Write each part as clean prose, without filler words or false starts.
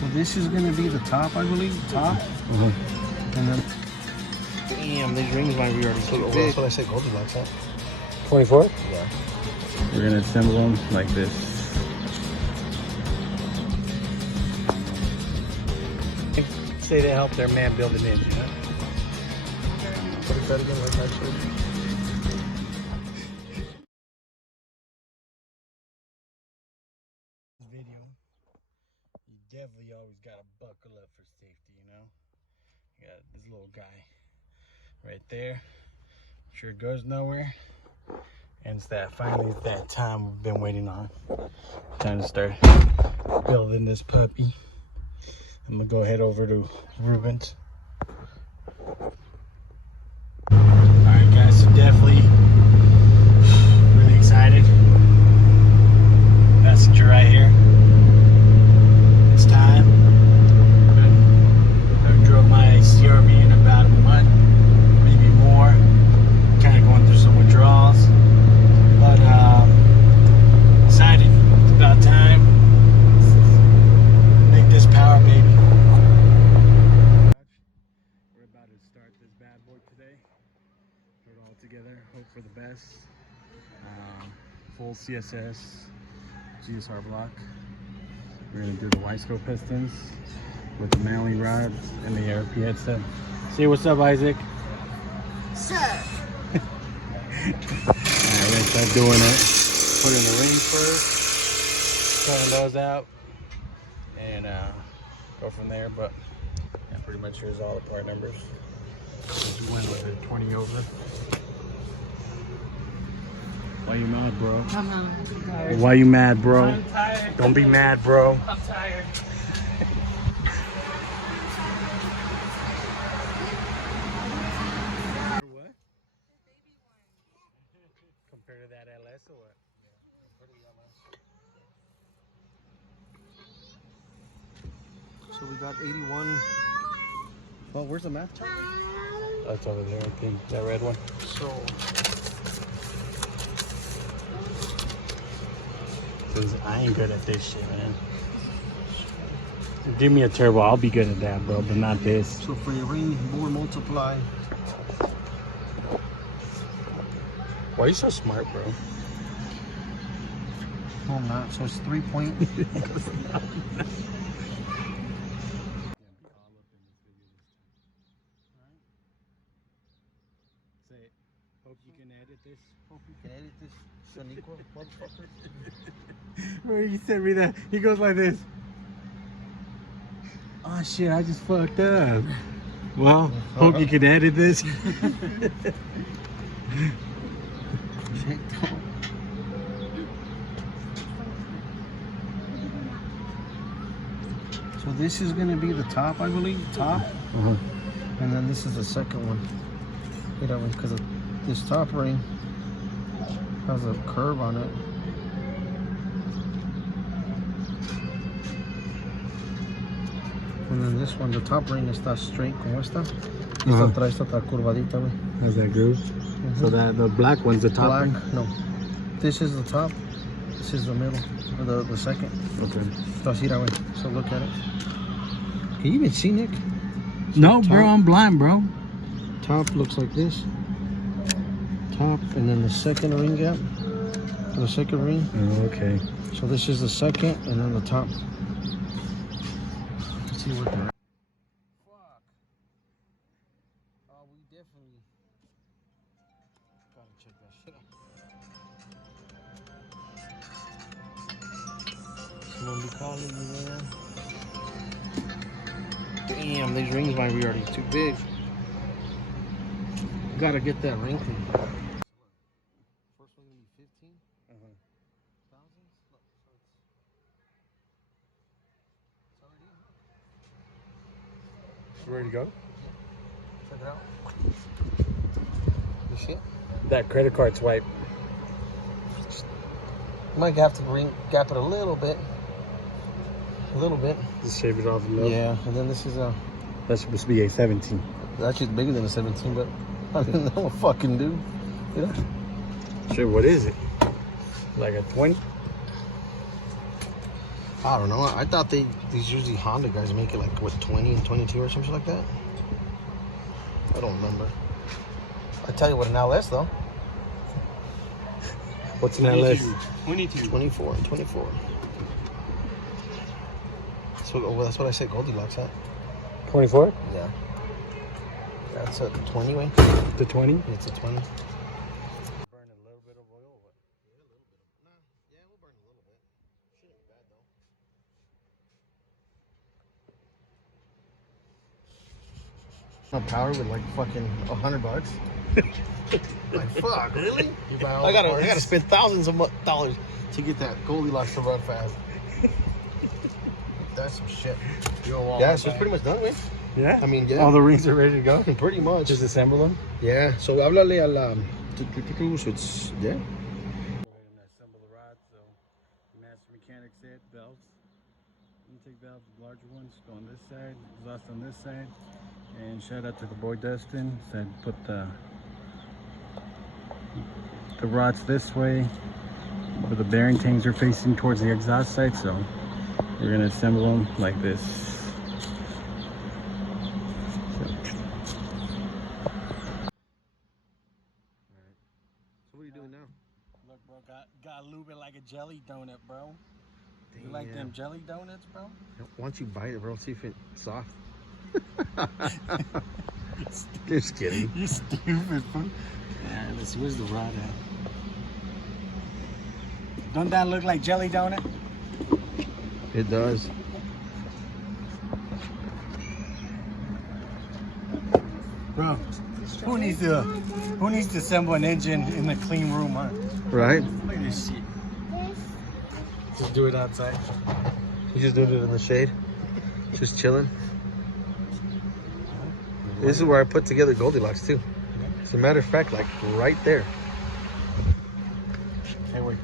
So this is gonna be the top, I believe. Top. And then. Damn, these rings might be already too big. That's what I said. Goldilocks, huh? 24? Yeah. We're gonna assemble them like this. Say they help their man build an engine, huh? What is that again? Like actually? Video. You definitely always gotta buckle up for safety, you know? You got this little guy right there. Sure goes nowhere. And it's that finally it's that time we've been waiting on. Time to start building this puppy. I'm gonna go head over to Ruben's. Alright guys, so definitely really excited. Messenger right here. It's time. I drove my CRV in about a month, maybe more. Kind of going through some withdrawals. But excited. It's about time. Make this power, baby. We're about to start this bad boy today. Put it all together. Hope for the best. Full CSS GSR block. We're gonna do the Wisco pistons with the Manly rods and the ARP headset. Say what's up, Isaac. Sir. Alright, we're gonna start doing it. Put in the rings first, pulling those out, and go from there. But yeah, pretty much here's all the part numbers. Just went with it 20 over. Why you mad, bro? I'm tired. Why you mad, bro? I'm tired. Don't be mad, bro. I'm tired. What? Compared to that LS or what? So we got 81. Well, where's the math chart? That's over there, I think. That red one. So Cause I ain't good at this shit, man. Give me a turbo, I'll be good at that, bro, but not this. So for your ring, more multiply. Why are you so smart, bro? No, I'm not. So it's 3 point. Say it. Hope you can edit this. Hope you can edit this. Shaniqua, motherfucker. Where you sent me that? He goes like this. Oh shit, I just fucked up. Well, hope you can edit this. So this is gonna be the top, I believe. Top. And then this is the second one. You know, because this top ring has a curve on it. And then this one, the top ring está straight como esta. Esta atrás está curvadita, güey. Has that groove? So that the black one's the top Black, ring? no. This is the top. This is the middle. Or the second. Okay. So look at it. Can you even see, Nick? No, top, bro, I'm blind, bro. Top looks like this. Top, and then the second ring gap. The second ring. Oh, okay. So this is the second, and then the top. Let's see what they're at. Fuck. Oh, we definitely gotta check that shit out. Someone be calling you, man. Damn, these rings might be already too big. Gotta get that ring thing. First one gonna be 15. Thousands. Look, so it's already in. You ready to go? Check it out. You see it? That credit card swipe. Might have to gap it a little bit. A little bit. Just shave it off a little. Yeah, and then this is a. That's supposed to be a 17. Actually, it's bigger than a 17, but I didn't know what fucking do. You know? Shit, what is it? Like a 20? I don't know. I thought these usually Honda guys make it like what 20 and 22 or something like that. I don't remember. I tell you what, an LS though. What's an LS? 22. 24 and 24. So well, that's what I said. Goldilocks, huh? 24? Yeah. That's a 20 way. The 20? It's a 20. Burn a little bit of oil. What? Yeah, a little bit. Yeah, we'll burn a little bit. Shouldn't be bad though. No power with like fucking $100. Like fuck, really? You buy all I gotta spend thousands of dollars to get that Goldilocks to run fast. That's some shit. Yeah, so it's pretty much done with. Yeah? I mean, yeah. All the rings are ready to go? Pretty much. Just assemble them? Yeah. So háblale a la. So it's yeah. Go ahead and assemble the rods. So, master mechanic said valves. Intake valves, larger ones, go on this side, exhaust on this side. And shout out to the boy Dustin. Said put the rods this way, where the bearing tangs are facing towards the exhaust side. So we're gonna assemble them like this. So what are you doing now? Look, bro, got lube it like a jelly donut, bro. You like them jelly donuts, bro? Once you bite it, bro, see if it's soft. Just kidding. You stupid, bro. Yeah, let's see, where's the rod at? Don't that look like jelly donut? It does. Bro, who needs to assemble an engine in the clean room, huh? Right? Look at this shit. Just do it outside. You just doing it in the shade? Just chilling? This is where I put together Goldilocks too. As a matter of fact, like right there. Hey, wait.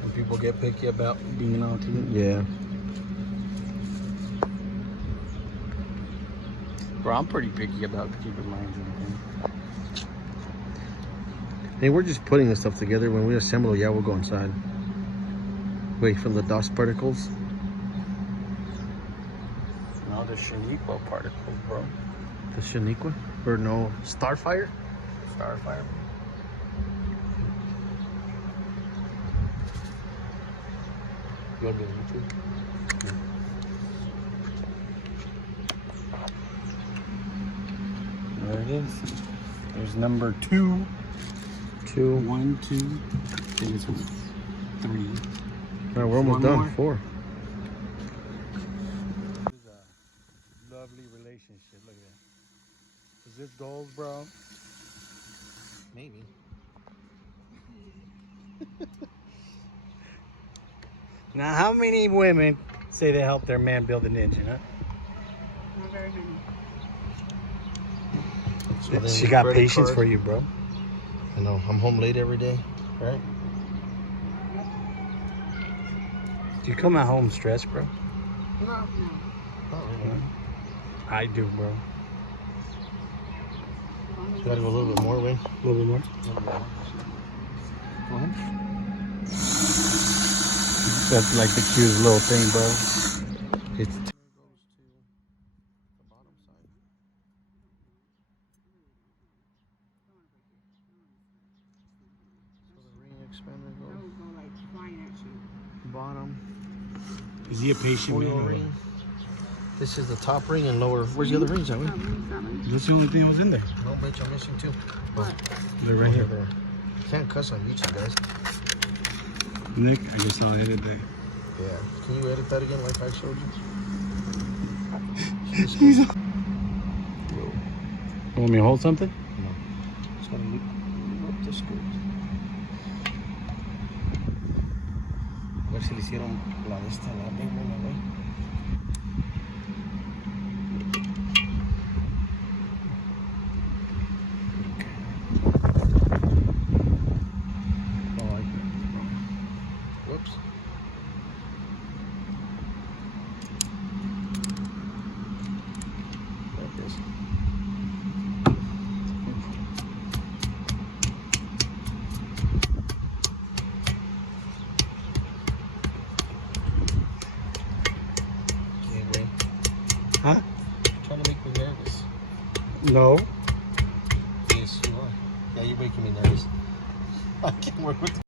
When people get picky about being on TV. Yeah. Bro, I'm pretty picky about keeping my engine clean. Hey, we're just putting this stuff together. When we assemble it, yeah, we'll go inside. Wait for the dust particles. No, the Shaniqua particles, bro. The Shaniqua? Or no, Starfire? Starfire. You want to be on YouTube? There it is. There's number 2. 2. 1, 2. I think it's 3. No, we're almost One done. more. 4. This is a lovely relationship. Look at that. Is this gold, bro? Maybe. Now, how many women say they help their man build an engine, huh? Not very many. So then She got credit patience card. for you, bro. I know. I'm home late every day, right? Do you come at home stressed, bro? No. Not really. I do, bro. So gotta go a little bit more, Wayne. A little bit more. Go ahead. That's like the cutest little thing, bro. It's Goes to the bottom side. So the ring expander Those goes go like flying at you. bottom. Is he a patient Oil man? ring. This is the top ring and lower. Where's the other rings, are we? That's the only thing that was in there. No, bitch, I'm missing 2. What? They're right here. There. Can't cuss on YouTube, guys. Nick, I guess I'll edit that. Yeah. Can you edit that again like I showed you? You want me to hold something? No. Just gotta loop up the screws. A ver si le hicieron la de esta, la misma, güey. Oh, I whoops. Like this. Huh? You're trying to make me nervous. No. Yes, you are. Yeah, you're making me nervous. I can't work with